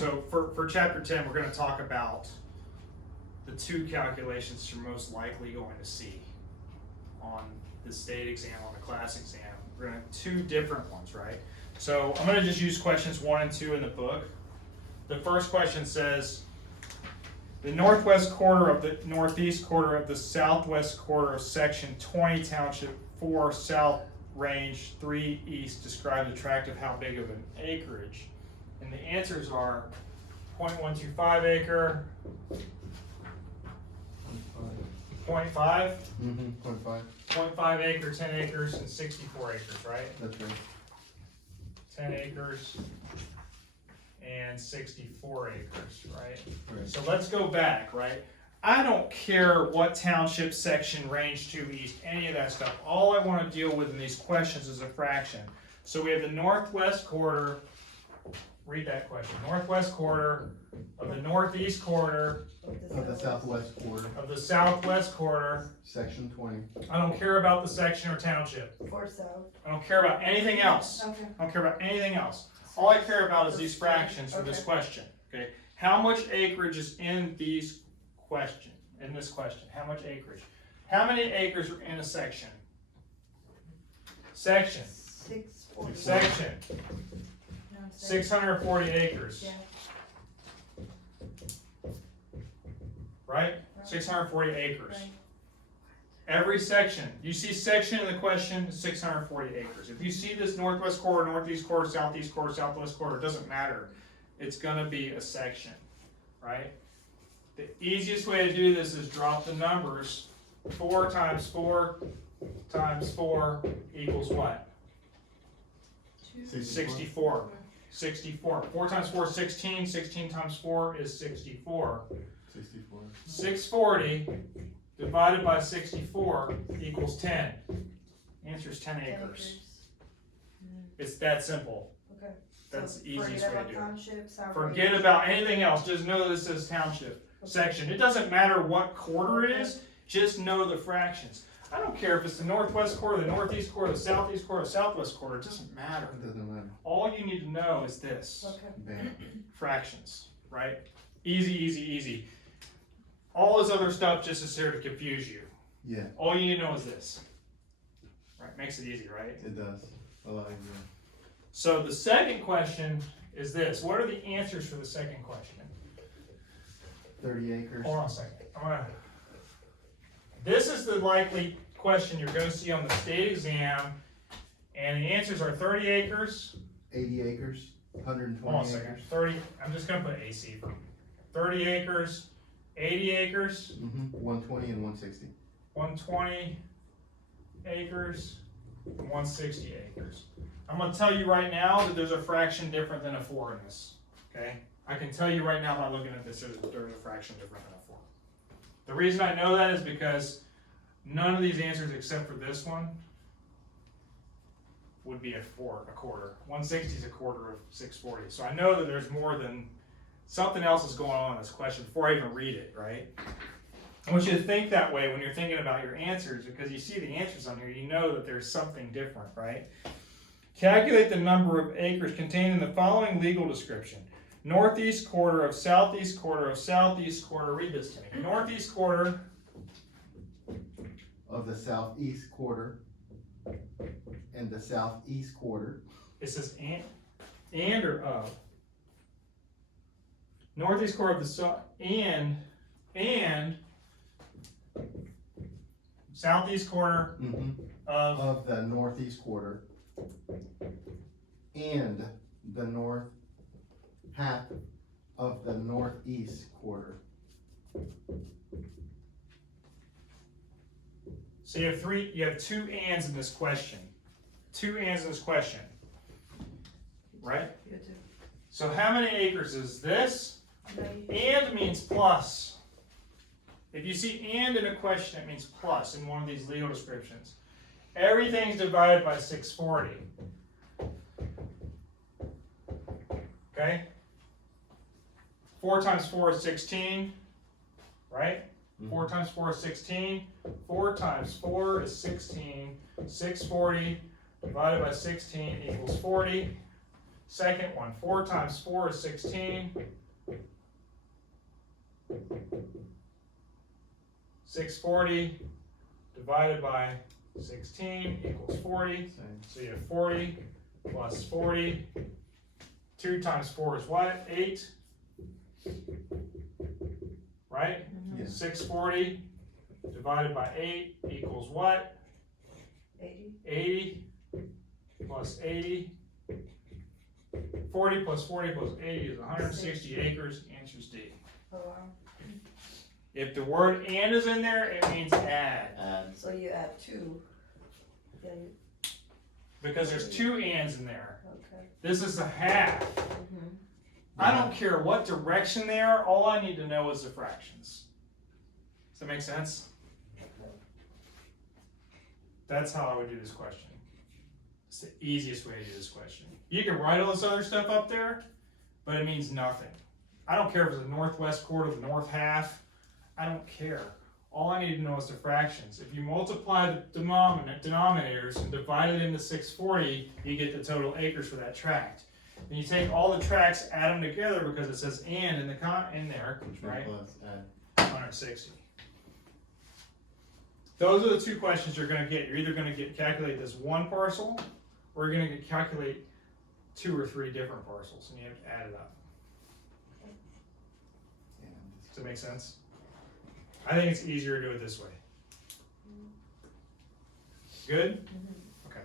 So for chapter 10, we're going to talk about the two calculations you're most likely going to see on the state exam, on the class exam. We're going to have two different ones, right? So I'm going to just use questions 1 and 2 in the book. The first question says, the northwest quarter of the northeast quarter of the southwest quarter of section 20 township 4 south range 3 east describe the tract of how big of an acreage? And the answers are 0.125 acre, 0.5, 0.5. 0.5 acre, 10 acres, and 64 acres, right? That's right. 10 acres and 64 acres, right? Right. So let's go back, right? I don't care what township, section, range 2 east, any of that stuff. All I want to deal with in these questions is a fraction. So we have the northwest quarter, read that question, northwest quarter of the northeast quarter Of the southwest quarter, of the southwest quarter. section 20. I don't care about the section or township. Or so. I don't care about anything else. Okay. I don't care about anything else. All I care about is these fractions for this Okay. question. Okay, how much acreage is in these question? In this question, how much acreage? How many acres are in a section? Section. 640. Section. No, I'm saying- 640 acres. Yeah. Right? 640 acres. Right. Every section, you see section in the question, 640 acres. If you see this northwest quarter, northeast quarter, southeast quarter, southwest quarter, it doesn't matter. It's gonna be a section, right? The easiest way to do this is drop the numbers. 4 times 4 times 4 equals what? 64. 64. 4 times 4 is 16. 16 times 4 is 64. 64. 640 divided by 64 equals 10. Answer is 10 acres. It's that simple. Okay. That's So the easiest forget way to about do it. townships, our Forget range. about anything else. Just know this is township section. It doesn't matter what quarter it is. Just know the fractions. I don't care if it's the northwest quarter, the northeast quarter, the southeast quarter, the southwest quarter. It doesn't matter. It doesn't matter. All you need to know is this. Okay. Bam. Fractions, right? Easy, easy, easy. All this other stuff just is here to confuse you. Yeah, All you need to know is this. Right, makes it easy, right? it does. A lot easier. So the second question is this. What are the answers for the second question? 30 acres. Hold on a second. This is the likely question you're going to see on the state exam, and the answers are 30 acres. 80 acres. Hold on a 120 second. acres. 30. I'm just going to put AC for 30 acres, 80 acres, 120 and 160. 120 acres, and 160 acres. I'm going to tell you right now that there's a fraction different than a 4 in this. Okay? I can tell you right now by looking at this, there's a fraction different than a 4. The reason I know that is because none of these answers except for this one would be a quarter. 160 is a quarter of 640. So I know that there's more than something else is going on in this question before I even read it, right? I want you to think that way when you're thinking about your answers, because you see the answers on here, you know that there's something different, right? Calculate the number of acres contained in the following legal description. Northeast quarter of southeast quarter of southeast quarter. Read this to me. Northeast quarter Of the southeast quarter and the southeast quarter. It says and or of. Northeast quarter of the and southeast quarter of Of the northeast quarter and the north half of the northeast quarter. So you have two ands in this question. Two ands in this question. Right? You too. So how many acres is this? No, you- And means plus. If you see and in a question, it means plus in one of these legal descriptions. Everything's divided by 640. Okay? 4 times 4 is 16, right? 4 times 4 is 16. 4 times 4 is 16. 640 divided by 16 equals 40. Second one, 4 times 4 is 16. 640 divided by 16 equals 40. Same. So you have 40 plus 40. 2 times 4 is what? 8. Right? Yeah. 640 divided by 8 equals what? 80. 80 plus 80. 40 plus 40 plus 80 is 160 acres. Answer's D. Oh, wow. If the word and is in there, it means add. So you add 2. Yeah, you, Because there's 2 ands in there. okay. This is a half. Mm-hmm. I don't care what direction they are, all I need to know is the fractions. Does that make sense? That's how I would do this question. It's the easiest way to do this question. You can write all this other stuff up there, but it means nothing. I don't care if it's the northwest quarter, the north half. I don't care. All I need to know is the fractions. If you multiply the denominators and divide it into 640, you get the total acres for that tract. Then you take all the tracts, add them together because it says and in there, right? Plus add. 160. Those are the two questions you're going to get. You're either going to calculate this one parcel, or you're going to calculate 2 or 3 different parcels, and you have to add it up. Does that make sense? I think it's easier to do it this way. Good? Mm-hmm.